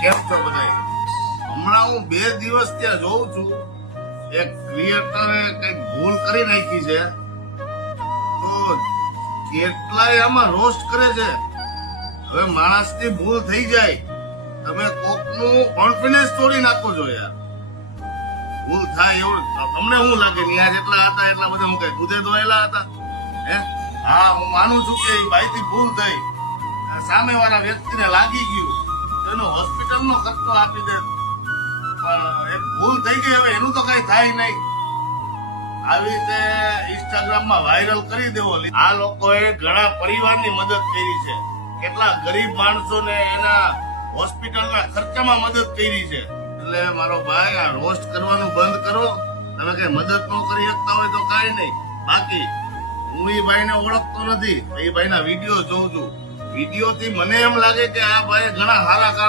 કેમ છો બધા? હમણાં હું 2 દિવસ ત્યાં જોઉં છું, એક ક્રિએટરે કઈક ભૂલ કરી નાખી છે, તો કેટલાય આમાં રોસ્ટ કરે છે. હવે માણસની ભૂલ થઈ જાય, તમે કોકનું કોન્ફિડન્સ તોડી નાખો છો યાર. ભૂલ થાય એવું તમને શું લાગે? ન્યા જેટલા હતા એટલા બધા હું કઈ દૂધે ધોયેલા હતા? હે? હા, હું માનું છું કે ભાઈથી ભૂલ થઈ, સામે વાળા વ્યક્તિને લાગી ગયું, એનો હોસ્પિટલનો ખર્ચો આપી દે, પણ એક ભૂલ થઈ ગઈ, હવે એનું તો કઈ થાય નહીં. આવી રીતે ઇન્સ્ટાગ્રામમાં વાયરલ કરી દેવો. આ લોકોએ ઘણા પરિવારની મદદ કરી છે, કેટલા ગરીબ માણસોને એના હોસ્પિટલના ખર્ચામાં મદદ કરી છે. એટલે મારો ભાઈ, આ રોસ્ટ કરવાનું બંધ કરો. તમે કઈ મદદ ન કરી શકતા હોય તો કઈ નહીં. બાકી હું એ ભાઈને ઓળખતો નથી, એ ભાઈના વિડીયો જોઉં છું. વિડીયોથી મને એમ લાગે કે આ ભાઈ ઘણા સારા કામ